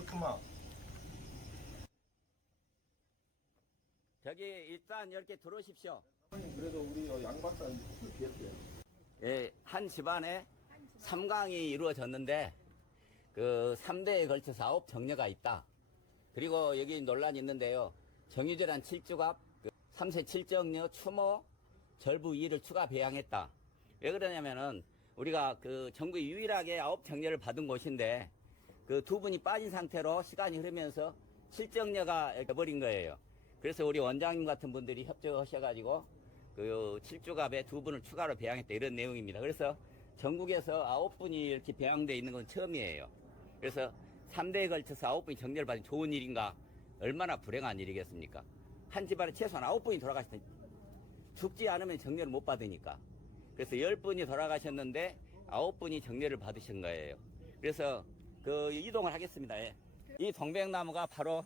좋구만. 저기 일단 이렇게 들어오십시오. 그래도 우리 양박사 비했어요. 예, 한 집안에 삼강이 이루어졌는데 그 3대에 걸쳐서 아홉 정녀가 있다. 그리고 여기 논란이 있는데요. 정유재란 칠주갑, 그 3세 칠정녀, 추모, 절부 2를 추가 배양했다. 왜 그러냐면은 우리가 그 전국에 유일하게 아홉 정녀를 받은 곳인데 그 두 분이 빠진 상태로 시간이 흐르면서 칠정녀가 버린 거예요. 그래서 우리 원장님 같은 분들이 협조하셔가지고 그 칠주갑에 두 분을 추가로 배양했다 이런 내용입니다. 그래서 전국에서 아홉 분이 이렇게 배양돼 있는 건 처음이에요. 그래서 3대에 걸쳐서 아홉 분이 정렬을 받은 좋은 일인가? 얼마나 불행한 일이겠습니까? 한 집안에 최소한 아홉 분이 돌아가셨던 죽지 않으면 정렬을 못 받으니까. 그래서 열 분이 돌아가셨는데 아홉 분이 정렬을 받으신 거예요. 그래서 그 이동을 하겠습니다. 예. 이 동백나무가 바로